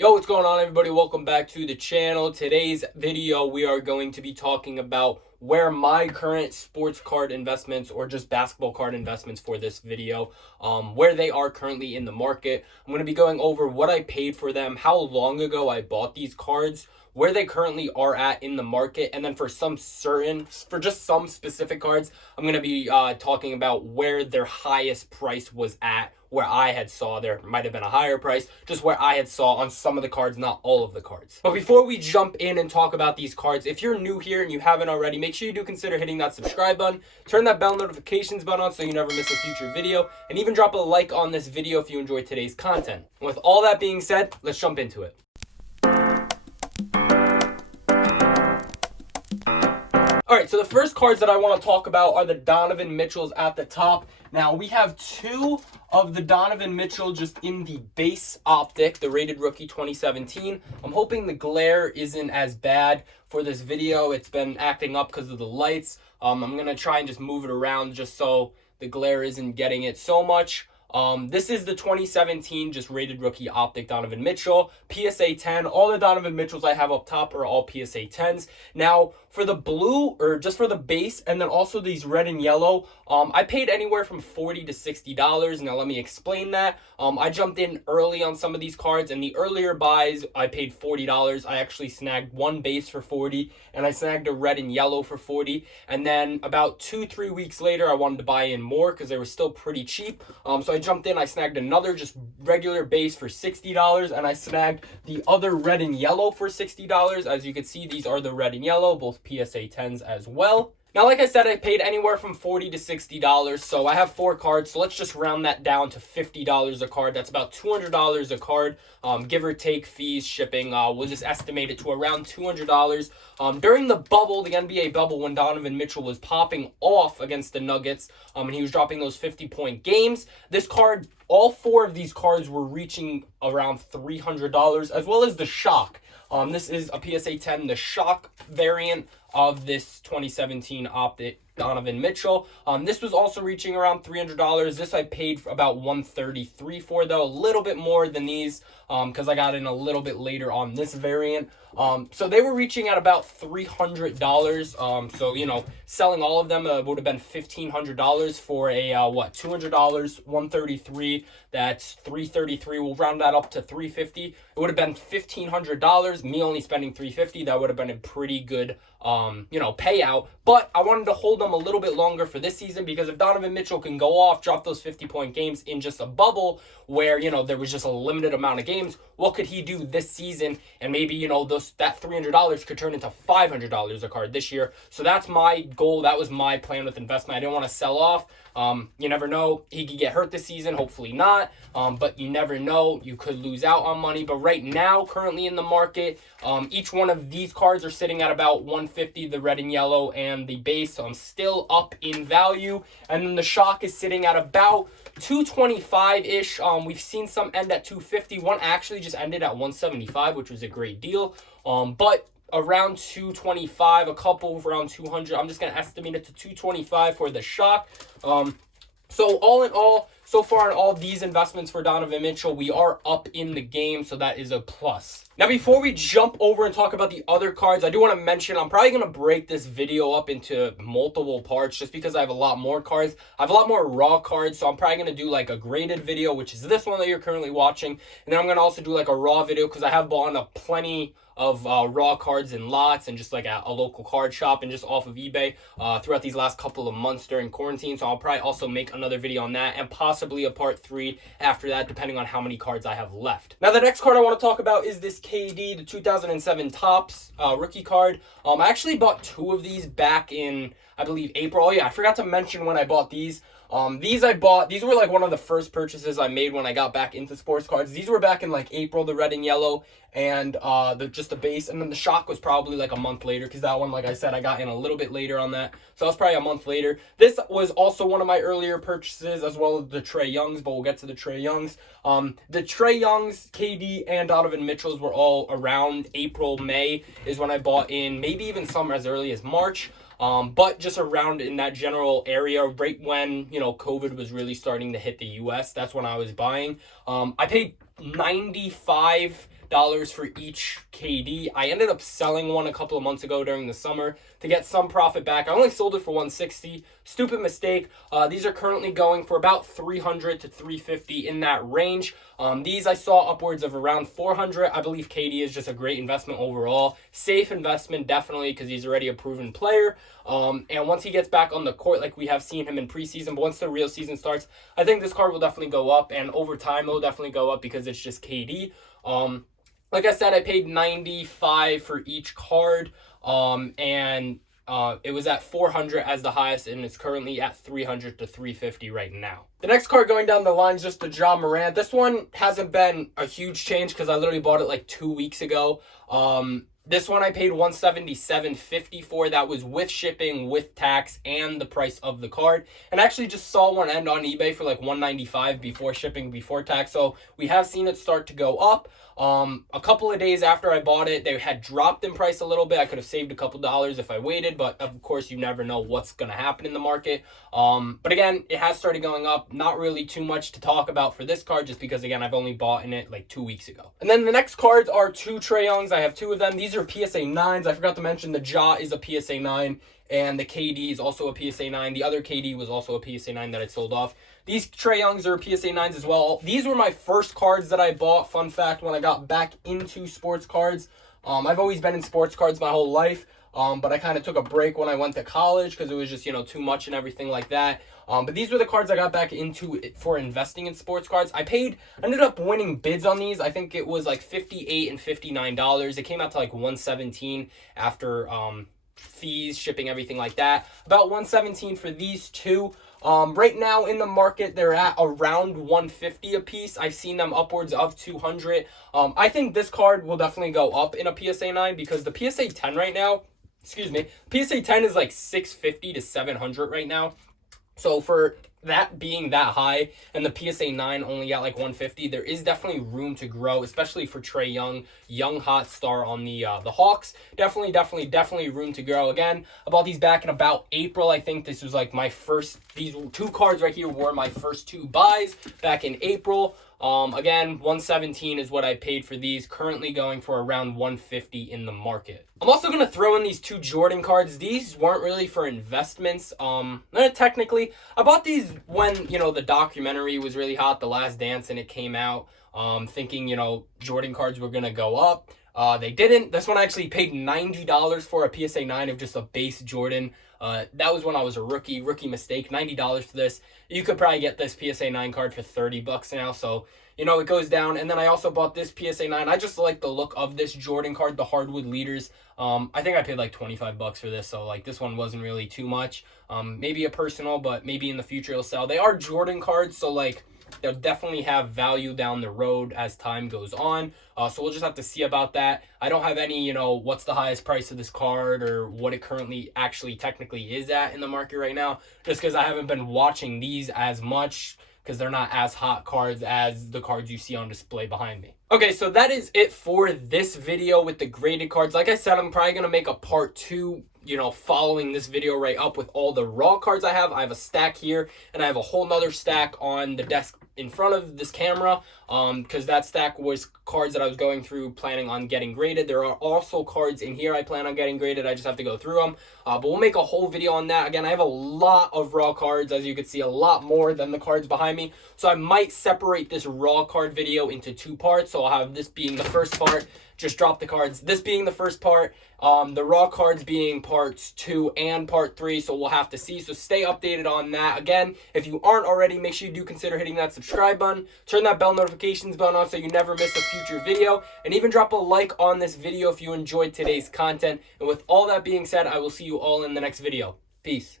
Yo, what's going on, everybody? Welcome back to the channel. Today's video, we are going to be talking about where my current sports card investments or just basketball card investments for this video, where they are currently in the market. I'm going to be going over what I paid for them, how long ago I bought these cards, where they currently are at in the market, and then for just some specific cards, I'm going to be talking about where their highest price was at, where I had saw there might have been a higher price, just where I had saw on some of the cards, not all of the cards. But before we jump in and talk about these cards, if you're new here and you haven't already, make sure you do consider hitting that subscribe button, turn that bell notifications button on so you never miss a future video, and even drop a like on this video if you enjoyed today's content. And with all that being said, let's jump into it. Alright, so the first cards that I want to talk about are the Donovan Mitchells at the top. Now, we have two of the Donovan Mitchell just in the base optic, the rated rookie 2017. I'm hoping the glare isn't as bad for this video. It's been acting up because of the lights. I'm going to try and just move it around just so the glare isn't getting it so much. This is the 2017 just rated rookie optic Donovan Mitchell, PSA 10. All the Donovan Mitchells I have up top are all PSA 10s. Now, for the blue, or just for the base, and then also these red and yellow, I paid anywhere from $40 to $60. Now, let me explain that. I jumped in early on some of these cards, and the earlier buys, I paid $40. I actually snagged one base for $40, and I snagged a red and yellow for $40. And then about 2-3 weeks later, I wanted to buy in more because they were still pretty cheap. So I jumped in, I snagged another just regular base for $60, and I snagged the other red and yellow for $60. As you can see, these are the red and yellow, both PSA 10s as well. Now, like I said, I paid anywhere from $40 to $60, so I have 4 cards, so let's just round that down to $50 a card. That's about $200 a card, give or take fees, shipping. We'll just estimate it to around $200. During the bubble, the NBA bubble, when Donovan Mitchell was popping off against the Nuggets, and he was dropping those 50-point games, this card, all 4 of these cards were reaching around $300, as well as the Shock. This is a PSA 10, the Shock variant of this 2017 optic Donovan Mitchell. This was also reaching around $300. This I paid for about $133 for, though, a little bit more than these because I got in a little bit later on this variant. So they were reaching at about $300. So, you know, selling all of them would have been $1,500 for a, $200, $133. That's $333. We'll round that up to $350. It would have been $1,500. Me only spending $350. That would have been a pretty good, payout. But I wanted to hold them a little bit longer for this season because if Donovan Mitchell can go off, drop those 50-point games in just a bubble where, there was just a limited amount of games, what could he do this season? And maybe, that $300 could turn into $500 a card this year. So that's my goal. That was my plan with investment. I didn't want to sell off. You never know. He could get hurt this season. Hopefully not. But you never know. You could lose out on money. But right now, currently in the market, each one of these cards are sitting at about $150, the red and yellow and the base. So I'm still up in value. And then the Shock is sitting at about $225-ish. We've seen some end at $250. One actually just ended at $175, which was a great deal. But around $225, a couple around $200. I'm just going to estimate it to $225 for the Shock. So all in all, so far in all these investments for Donovan Mitchell, we are up in the game, so that is a plus. Now, before we jump over and talk about the other cards, I do want to mention I'm probably going to break this video up into multiple parts just because I have a lot more cards. I have a lot more raw cards, so I'm probably going to do like a graded video, which is this one that you're currently watching. And then I'm going to also do like a raw video because I have bought up plenty of raw cards in lots and just like a local card shop and just off of eBay throughout these last couple of months during quarantine. So I'll probably also make another video on that and possibly a part 3 after that, depending on how many cards I have left. Now, the next card I want to talk about is this KD, the 2007 Topps rookie card. I actually bought 2 of these back in, I believe, April. Oh yeah, I forgot to mention when I bought these. These were like one of the first purchases I made when I got back into sports cards. These were back in like April, the red and yellow, and just the base, and then the Shock was probably like a month later because that one, like I said, I got in a little bit later on that, so that was probably a month later. This was also one of my earlier purchases, as well as the Trae Youngs, but we'll get to the Trae Youngs. The Trae Youngs, KD, and Donovan Mitchells were all around April, May is when I bought in, maybe even some as early as March. But just around in that general area, right when, COVID was really starting to hit the US, that's when I was buying. I paid $95 for each KD. I ended up selling one a couple of months ago during the summer to get some profit back. I only sold it for $160. Stupid mistake. These are currently going for about $300 to $350 in that range. These I saw upwards of around $400. I believe KD is just a great investment overall. Safe investment, definitely, because he's already a proven player. And once he gets back on the court, like we have seen him in preseason, but once the real season starts, I think this card will definitely go up, and over time it'll definitely go up because it's just KD. Like I said, I paid $95 for each card, and it was at $400 as the highest, and it's currently at $300 to $350 right now. The next card going down the line is just the Ja Morant. This one hasn't been a huge change because I literally bought it like 2 weeks ago. This one I paid $177.50 for. That was with shipping, with tax, and the price of the card. And I actually just saw one end on eBay for like $195 before shipping, before tax. So we have seen it start to go up. A couple of days after I bought it, they had dropped in price a little bit. I could have saved a couple dollars if I waited, but of course you never know what's going to happen in the market. But again, it has started going up. Not really too much to talk about for this card, just because again, I've only bought in it like 2 weeks ago. And then the next cards are 2 Trae Youngs. I have 2 of them. These are PSA 9s. I forgot to mention the Ja is a PSA 9. And the KD is also a PSA 9. The other KD was also a PSA 9 that I sold off. These Trae Youngs are PSA 9s as well. These were my first cards that I bought, fun fact, when I got back into sports cards. I've always been in sports cards my whole life, but I kind of took a break when I went to college because it was just, too much and everything like that. But these were the cards I got back into for investing in sports cards. I ended up winning bids on these. I think it was like $58 and $59. It came out to like $117 after fees, shipping, everything like that. About $117 for these 2. Right now in the market, they're at around $150 a piece. I've seen them upwards of $200. I think this card will definitely go up in a PSA 9 because the PSA 10 right now, PSA 10 is like $650 to $700 right now. So for that being that high and the PSA 9 only at like $150, there is definitely room to grow, especially for Trae Young, young hot star on the Hawks. Definitely room to grow. Again, I bought these back in about April. I think this was like these 2 cards right here were my first 2 buys back in April. Again, $117 is what I paid for these, currently going for around $150 in the market. I'm also going to throw in these 2 Jordan cards. These weren't really for investments. Technically, I bought these when, the documentary was really hot, The Last Dance, and it came out, thinking, Jordan cards were going to go up. They didn't. This one I actually paid $90 for a PSA 9 of just a base Jordan. That was when I was a rookie mistake, $90 for this. You could probably get this PSA 9 card for $30 now, so, it goes down. And then I also bought this PSA 9. I just like the look of this Jordan card, the hardwood leaders. I think I paid like $25 for this, so like this one wasn't really too much. Maybe a personal, but maybe in the future it'll sell. They are Jordan cards, so like they'll definitely have value down the road as time goes on. So we'll just have to see about that. I don't have any, what's the highest price of this card or what it currently actually technically is at in the market right now, just because I haven't been watching these as much because they're not as hot cards as the cards you see on display behind me. Okay, so that is it for this video with the graded cards. Like I said, I'm probably going to make a part 2, following this video right up with all the raw cards I have. I have a stack here, and I have a whole nother stack on the desk in front of this camera, because that stack was cards that I was going through planning on getting graded. There are also cards in here I plan on getting graded. I just have to go through them, but we'll make a whole video on that. Again, I have a lot of raw cards, as you can see, a lot more than the cards behind me, so I might separate this raw card video into 2 parts. So I'll have this being the first part, just drop the cards, this being the first part, the raw cards being parts 2 and part 3, so we'll have to see. So stay updated on that. Again, if you aren't already, make sure you do consider hitting that subscribe button, turn that bell notifications button on so you never miss a future video, and even drop a like on this video if you enjoyed today's content. And with all that being said, I will see you all in the next video. Peace.